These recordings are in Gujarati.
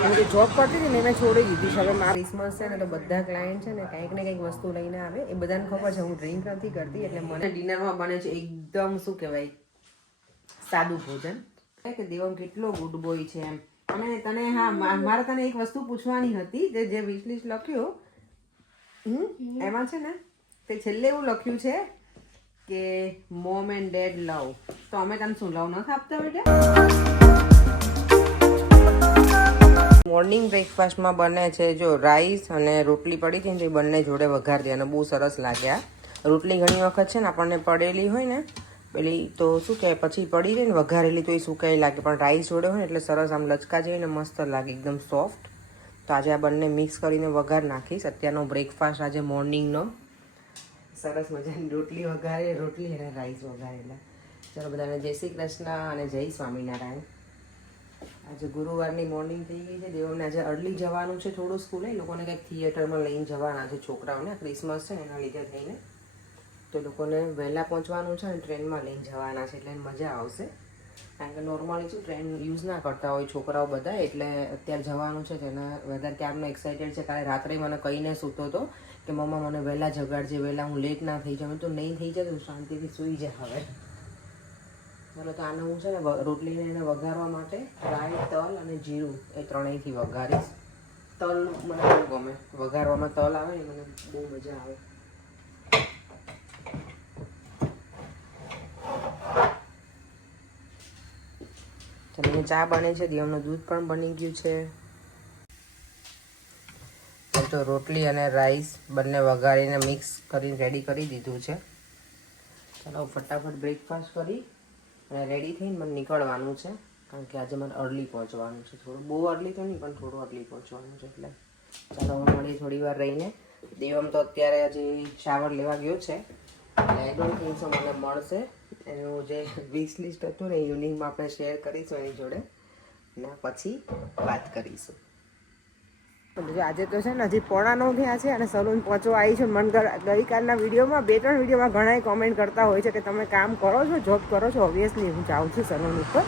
હું જોબ કરતી હતી ને મેં છોડી દીધી છે. હવે મારા ક્રિસમસ છે ને તો બધા ક્લાયન્ટ છે ને કંઈક ને કંઈક વસ્તુ લઈને આવે. એ બધાને ખબર છે હું ડ્રિંક નથી કરતી, એટલે મને ડિનરમાં બને છે એકદમ શું કહેવાય સાદું ભોજન. કે દેવમ કેટલો ગુડ બોય છે એમ. અને તને મારે તને એક વસ્તુ પૂછવાની હતી. જે વિશ લિસ્ટ લખ્યું એમાં છે ને તે છેલ્લે એવું લખ્યું છે કે મોમ એન્ડ ડેડ લવ. તો અમે તને શું લવ નથી આપતા બેટા? મોર્નિંગ બ્રેકફાસ્ટમાં બને છે જો રાઈસ અને રોટલી પડી હતી ને એ બંને જોડે વઘાર દે અને બહુ સરસ લાગ્યા. રોટલી ઘણી વખત છે ને આપણને પડેલી હોય ને પેલી તો શું કહેવાય પછી પડી રહી ને વઘારેલી તો એ સુકાઈ લાગે, પણ રાઈસ જોડે હોય ને એટલે સરસ આમ લચકા જઈને મસ્ત લાગે, એકદમ સોફ્ટ. તો આજે આ બંને મિક્સ કરીને વઘાર નાખીશ. અત્યારનો બ્રેકફાસ્ટ આજે મોર્નિંગનો સરસ મજાની રોટલી વઘારે, રોટલી અને રાઈસ વઘારેલા. ચાલો બધાને જય શ્રી કૃષ્ણ અને જય સ્વામિનારાયણ. આજે ગુરુવારની મોર્નિંગ થઈ ગઈ છે. દેવમને આજે અર્લી જવાનું છે થોડું સ્કૂલે. એ લોકોને કંઈક થિયેટરમાં લઈને જવાના છે છોકરાઓને, ક્રિસમસ છે ને એના લીધે થઈને. તો એ લોકોને વહેલા પહોંચવાનું છે અને ટ્રેનમાં લઈને જવાના છે એટલે મજા આવશે. કારણ કે નોર્મલી શું ટ્રેન યુઝ ના કરતા હોય છોકરાઓ બધા, એટલે અત્યારે જવાનું છે તેના વધારે ક્યારનો એક્સાઇટેડ છે. કાલે રાત્રે મને કહીને સૂતો હતો કે મમ્મા મને વહેલા જગાડજે, વહેલા હું લેટ ના થઈ જાઉં. તો નહીં થઈ જાય તો શાંતિથી સૂઈ જાય હવે. ચાલો તો આને હું છે ને રોટલીને એને વઘારવા માટે રાઈ, તલ અને જીરું એ ત્રણેયથી વઘારીશ. તલ મને બહુ ગમે, વઘારવામાં તલ આવે ને મને બહુ મજા આવે. ચાલો ચા બને છે, દિયમનું દૂધ પણ બની ગયું છે. તો રોટલી અને રાઈસ બંને વઘારીને મિક્સ કરીને રેડી કરી દીધું છે. ચાલો ફટાફટ બ્રેકફાસ્ટ કરી અને રેડી થઈને મને નીકળવાનું છે. કારણ કે આજે મને અર્લી પહોંચવાનું છે, થોડું બહુ અર્લી તો નહીં પણ થોડું અર્લી પહોંચવાનું છે. એટલે ચાલો હું મળી થોડી વાર રહીને. દેવમ તો અત્યારે હજી શાવર લેવા ગયો છે એટલે આઈ ડોન્ટ થિંક સો મને મળશે. એનું જે વિશ લિસ્ટ હતું ને ઇવનિંગમાં આપણે શેર કરીશું એની જોડે ને પછી વાત કરીશું. આજે તો છે ને હજી 9:15 થયા છે અને સલૂન પહોંચવા આવી છે. મન ગઈકાલના વિડીયોમાં 2-3 વિડીયોમાં ઘણા કોમેન્ટ કરતા હોય છે કે તમે કામ કરો છો, જોબ કરો છો. ઓબ્વિયસલી હું જાઉં છું સલૂન ઉપર.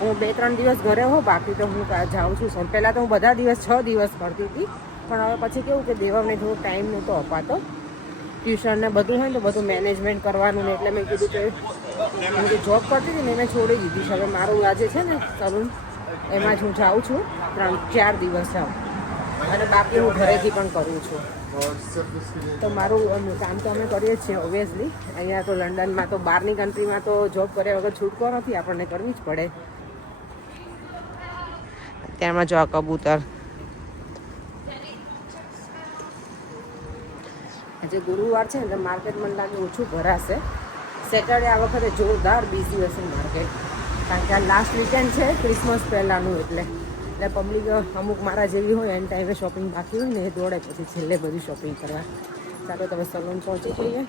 હું 2-3 દિવસ ઘરે હોઉં, બાકી તો હું જાઉં છું. પહેલાં તો હું બધા દિવસ 6 દિવસ કરતી હતી, પણ હવે પછી કેવું કે દેવાને થોડો ટાઈમ નહોતો અપાતો. ટ્યુશન ને બધું હોય ને તો બધું મેનેજમેન્ટ કરવાનું ને એટલે મેં કીધું કે હું જે જોબ કરતી હતી ને મેં છોડી દીધી છે. હવે મારું આજે છે ને સલૂન એમાં જ હું જાઉં છું 3-4 દિવસ જાઉં અને બાકી હું ઘરેથી પણ કરું છું. તો મારું કામ તો અમે કરીએ જ છીએ ઓબ્વિયસલી. અહીંયા તો લંડનમાં તો બહારની કન્ટ્રીમાં તો જોબ કર્યા વગર છૂટકો નથી, આપણને કરવી જ પડે. અત્યારમાં જો આ કબૂતર. આજે ગુરુવાર છે ને તો માર્કેટ મને લાગે ઓછું ભરાશે. સેટરડે આ વખતે જોરદાર બિઝી હશે માર્કેટ, કારણ કે આ લાસ્ટ વીકેન્ડ છે ક્રિસમસ પહેલાંનું. એટલે પબ્લિક અમુક મારા જેવી હોય એન ટાઈમે શોપિંગ બાકી હોય ને એ દોડે પછી છેલ્લે બધું શોપિંગ કરવા. ચાલો તમે સલૂન પહોંચી જઈએ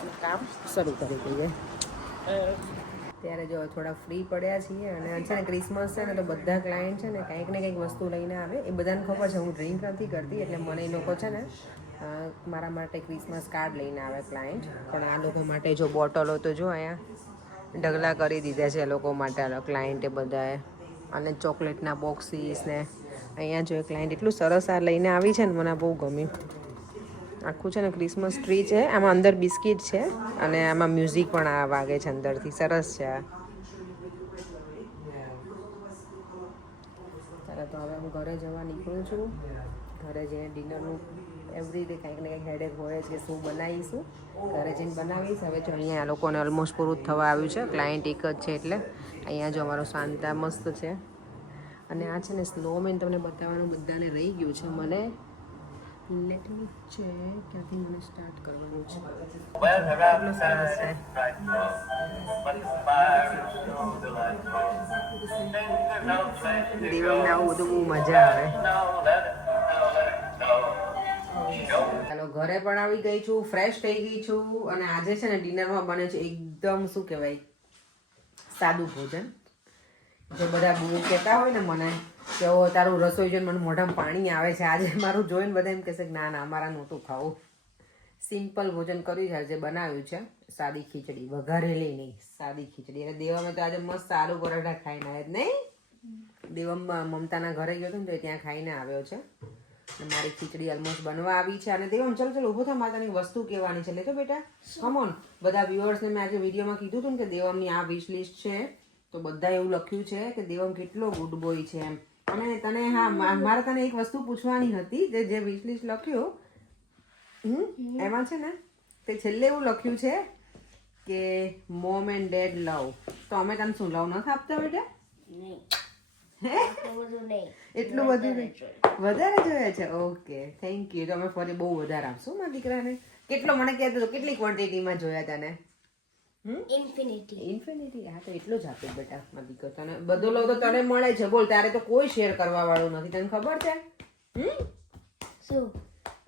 અને કામ શરૂ કરી દઈએ. ત્યારે જો થોડા ફ્રી પડ્યા છીએ અને છે ને ક્રિસમસ છે ને તો બધા ક્લાયન્ટ છે ને કંઈક ને કંઈક વસ્તુ લઈને આવે. એ બધાને ખબર છે હું ડ્રિંક નથી કરતી, એટલે મને એ લોકો છે ને મારા માટે ક્રિસમસ કાર્ડ લઈને આવે ક્લાયન્ટ. પણ આ લોકો માટે જો બોટલો તો જો અહીંયા ઢગલા કરી દીધા છે એ લોકો માટે ક્લાયન્ટે બધાએ. અને ચોકલેટના બોક્સીસ ને અહીંયા જો ક્લાયન્ટ એટલું સરસ આ લઈને આવી છે ને મને બહુ ગમ્યું. આખું છે ને ક્રિસમસ ટ્રી છે, આમાં અંદર બિસ્કિટ છે અને આમાં મ્યુઝિક પણ આ વાગે છે અંદરથી. સરસ છે આ. ચાલો તો હવે હું ઘરે જવા નીકળું છું. ઘરે જઈને ડિનરનું એવરીડે કંઈક ને કંઈક હેડેક હોય છે કે શું બનાવીશું. ઘરે જઈને બનાવીશ. હવે જો અહીંયા આ લોકોને ઓલમોસ્ટ પૂરું થવા આવ્યું છે, ક્લાયન્ટ એક જ છે એટલે. અહીંયા જો અમારો શાંતા મસ્ત છે અને આ છે ને સ્નોમેન તમને બતાવવાનું બધાને રહી ગયું છે. મને લેટ મી ચેક ક્યાંથી મને સ્ટાર્ટ કરવાનું છે. એટલું સરસ છે. દીવમને આવું બધું બહુ મજા આવે. ચાલો ઘરે પણ આવી ગઈ છું, ફ્રેશ થઈ ગઈ છું અને આજે છે ને ડિનરમાં બને છે એકદમ શું કહેવાય સાદું ભોજન. જે બધા બહુ કહેતા હોય ને મને કે તારું રસોઈ જોઈને મને મોઢામાં પાણી આવે છે, આજે મારું જોઈને બધા એમ કહેશે કે ના ના અમારા નહોતું ખાવું. સિમ્પલ ભોજન કર્યું છે. જે બનાવ્યું છે સાદી ખીચડી, વઘારેલી નહીં સાદી ખીચડી. અને દેવામાં તો આજે મસ્ત આલુ પરાઠા ખાઈને આવ્યા જ નહીં. દેવમ મમતાના ઘરે ગયો હતો ને તો ત્યાં ખાઈને આવ્યો છે. અને મારી ખીચડી ઓલમોસ્ટ બનવા આવી છે. અને દેવમ ચલ ચલ ઊભો થા, માતાની વસ્તુ કહેવાની છે. લેતો બેટા, કમ ઓન. બધા વ્યુઅર્સને મેં આજે વિડીયોમાં કીધું હતું ને કે દેવમની આ વિશ લિસ્ટ છે, તો બધા એવું લખ્યું છે કે દેવમ કેટલો ગુડ બોય છે એમ. અને તને હા મારે તને એક વસ્તુ પૂછવાની હતી, જે વિશ લિસ્ટ લખ્યું એમાં છે ને તે છેલ્લે એવું લખ્યું છે કે મોમ એન્ડ ડેડ લવ. તો અમે તને શું લવ નથી આપતા બેટા? એટલું બધું વધારે જોઈએ છે? Okay, thank you. તો અમે ફરી બહુ વધારે આપશું મારા દીકરાને. કેટલો મને કહેતો હતો, કેટલી ક્વોન્ટિટીમાં જોયા તને? ઇન્ફિનિટી. હા તો એટલો જ આપ્યો બેટા મારા દીકરો તને. બધો લવ તો તને મળે છે, બોલ. તારે તો કોઈ શેર કરવા વાળું નથી, તને ખબર છે? શું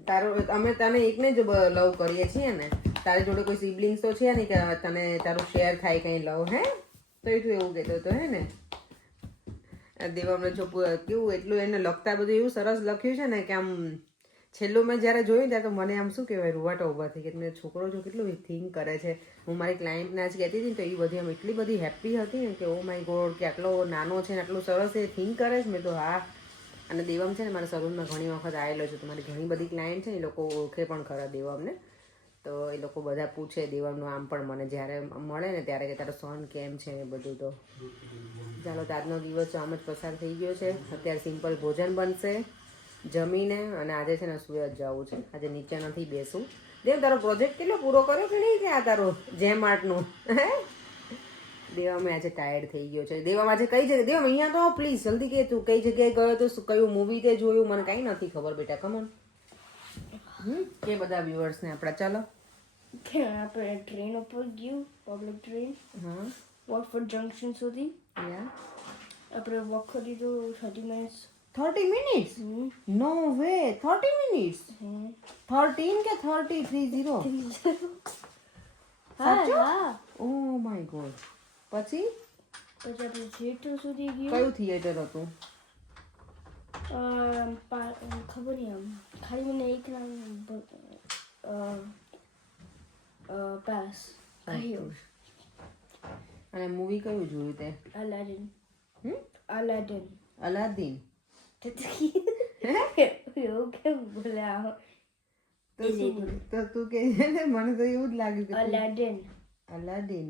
તારું? અમે તને એકને જ લવ કરીએ છીએ ને, તારી જોડે કોઈ સિબલિંગ્સ તો છે નહીં કે તને તારું શેર થાય કઈ લવ. હે તો એટલું એવું કહેતો હતો હે ને? દેવામને જો કેવું એટલું એને લખતા બધું એવું સરસ લખ્યું છે ને કે આમ છેલ્લું મેં જ્યારે જોયું ત્યારે તો મને આમ શું કહેવાય રૂવાટા ઊભા થઈ કે મેં છોકરો જો કેટલું થિંક કરે છે. હું મારી ક્લાયન્ટને આજ કહેતી હતી ને તો એ બધી આમ એટલી બધી હેપી હતી ને કે ઓ માય ગોડ કે આટલો નાનો છે ને આટલું સરસ એ થિંક કરે છે. મેં તો હા. અને દેવમ છે ને મારા સલૂનમાં ઘણી વખત આવેલો છે, તો મારી ઘણી બધી ક્લાયન્ટ છે ને એ લોકો ઓળખે પણ ખરા દેવમને. તો એ લોકો બધા પૂછે દેવમનું આમ પણ મને જ્યારે મળે ને ત્યારે કે તારો સન કેમ છે એ બધું. તો ચાલો તો આજનો દિવસ આમ જ પસાર થઈ ગયો છે. અત્યારે સિમ્પલ ભોજન બનશે જમીને, અને આજે છે ને સુરત જવું છે. આજે નીચે નથી બેસું. દેવ તારો પ્રોજેક્ટ કેટલો પૂરો કર્યો કે નહીં કે આ તારો જેમ આર્ટનું? હે દેવમ આજે ટાયર્ડ થઈ ગયો છે. દેવમ આજે કઈ જગ્યાએ? દેવમ અહીંયા તો પ્લીઝ જલ્દી કે તું કઈ જગ્યાએ ગયો તો, કયું મૂવી તે જોયું? મને કાંઈ નથી ખબર બેટા. કમોન કે બધા વ્યુઅર્સને આપણા. ચાલો આપણે ટ્રેન ઉપર ગયું, પબ્લિક ટ્રેન. હા, વોટફોર્ડ જંકશન સુધી. આપણે વોક કરી તો 30 minutes. 30 minutes? No way, 30 minutes? 13 કે 30? 30? હા. Oh my god. પછી આપણે થિયેટર સુધી ગયું. કયું થિયેટર હતું? ખબર નહીં, આમ ખાલી મને એક નામ પાસ. અને મૂવી કયું જોયું તે? અલાદીન. અલાદીન. એવું કેમ બોલ્યા? તો તું કે મને તો એવું જ લાગ્યું કે અલાદીન.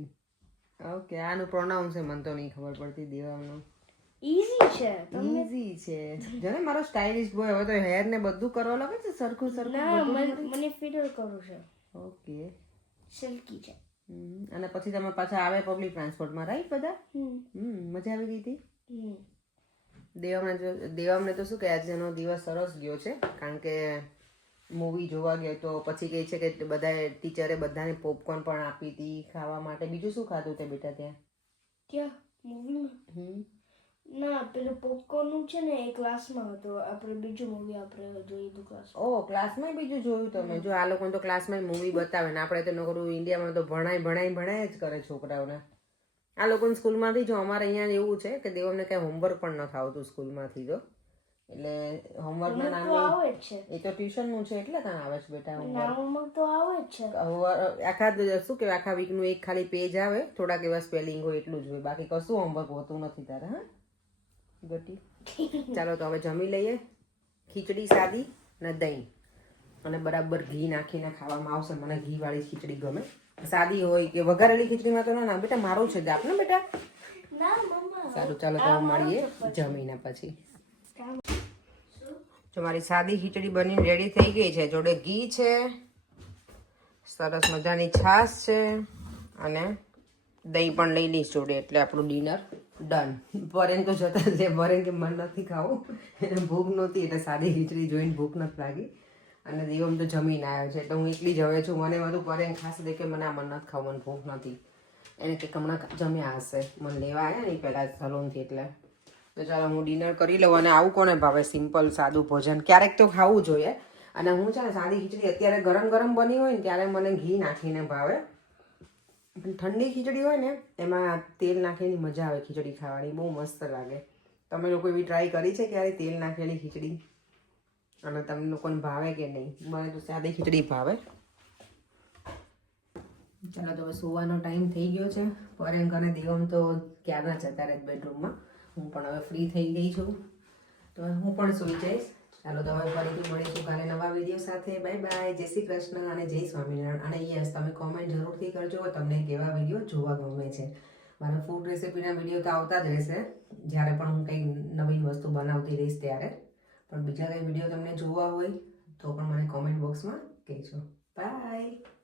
ઓકે, આનું પ્રોનાઉન્સ મને તો નહીં ખબર પડતી દેવાનું. ઈઝી છે. ઈઝી છે. જો ને મારો સ્ટાઇલિશ બોય હવે તો હેર ને બધું કરવા લાગે છે સરખું સરખું. મને ફિટર કરવું છે. ઓકે, સિલ્કી છે. અને પછી તમે પાછા આવે પબ્લિક ટ્રાન્સપોર્ટમાં, રાઈટ બધા? મજા આવી ગઈ હતી. દેવામને તો શું કે આજનો દિવસ સરસ ગયો છે, કારણ કે મૂવી જોવા ગયો તો પછી કહે છે કે બધા ટીચરે બધાને પોપકોર્ન પણ આપી હતી ખાવા માટે. બીજું શું ખાધું તે બેટા ત્યાં? ક્યાં મૂવીમાં? ના, પેલું પોપકોર્નનું છે ને એ ક્લાસમાં હતો. આપણે બીજું મૂવી આપણે જોયું હતું ક્લાસમાં. ઓ, ક્લાસમાં બીજું જોયું તમે? જો આ લોકોને તો ક્લાસમાં મૂવી બતાવે ને આપણે તો નકરું ઇન્ડિયામાં તો ભણાય જ કરે છોકરાઓને. આ લોકોને સ્કૂલમાંથી જો અમારે અહીંયા એવું છે કે દેવમને કાંઈ હોમવર્ક પણ નથી આવતું સ્કૂલમાંથી. તો એટલે હોમવર્કના નામે એ તો ટ્યુશનનું છે એટલે કાં આવે છે બેટા હોમવર્ક? તો આવે જ છે. આખા શું કહેવાય આખા વીકનું એક ખાલી પેજ આવે, થોડાક એવા સ્પેલિંગ હોય એટલું જ હોય, બાકી કશું હોમવર્ક હોતું નથી તારે. હા ગટી. ચાલો તો હવે જમી લઈએ. ખીચડી સાદી ને દહીં અને બરાબર ઘી નાખીને ખાવામાં આવશે. મને ઘીવાળી ખીચડી ગમે. સાદી હોય કે વઘારેલી ખીચડીમાં તો ના બેટા મારું છે જ આપને બેટા. સારું, ચાલો તો મળીએ જમીને પછી. જો મારી સાદી ખીચડી બનીને રેડી થઈ ગઈ છે. જોડે ઘી છે, સરસ મજાની છાશ છે અને દહીં પણ લઈ લઈશ જોડે, એટલે આપણું ડિનર ડન. બરેન તો જતા જ બરેન કે મન નથી ખાવું, એને ભૂખ નહોતી એટલે સાદી ખીચડી જોઈને ભૂખ નથી લાગી. અને દેવમ તો જમીને આવ્યો છે એટલે હું એકલી જ હવે છું. મને બધું પરેન ખાસ દે કે મને આ મન નથી ખાવું, મને ભૂખ નથી. એને કે હમણાં જમ્યા હશે, મને લેવા આવ્યા નહીં પહેલાં સલૂનથી એટલે. તો ચાલો હું ડિનર કરી લઉં. અને આવું કોને ભાવે સિમ્પલ સાદું ભોજન? ક્યારેક તો ખાવું જોઈએ. અને હું છે ને સાદી ખીચડી અત્યારે ગરમ ગરમ બની હોય ને ત્યારે મને ઘી નાખીને ભાવે. ઠંડી ખીચડી હોય ને એમાં તેલ નાખીને મજા આવે ખીચડી ખાવાની, બહુ મસ્ત લાગે. તમે લોકો એવી ટ્રાય કરી છે ક્યારે તેલ નાખેલી ખીચડી? અને તમને લોકોને ભાવે કે નહીં? મને તો સાદી ખીચડી ભાવે. ચાલો તો હવે સુવાનો ટાઈમ થઈ ગયો છે. પરેંગ અને દેવમ તો ક્યારના જતા રહે બેડરૂમમાં. હું પણ હવે ફ્રી થઈ ગઈ છું, તો હું પણ સૂઈ જઈશ. ચાલો તો હવે ફરીથી મળીશું કાલે નવા વિડીયો સાથે. બાય બાય, જય શ્રી કૃષ્ણ અને જય સ્વામિનારાયણ. અને યસ, તમે કોમેન્ટ જરૂરથી કરજો તમને કેવા વિડીયો જોવા ગમે છે. મારા ફૂડ રેસિપીના વિડીયો તો આવતા જ રહેશે જ્યારે પણ હું કંઈક નવીન વસ્તુ બનાવતી રહીશ ત્યારે. પણ બીજા કંઈ વિડીયો તમને જોવા હોય તો પણ મને કોમેન્ટ બોક્સમાં કહેજો. બાય.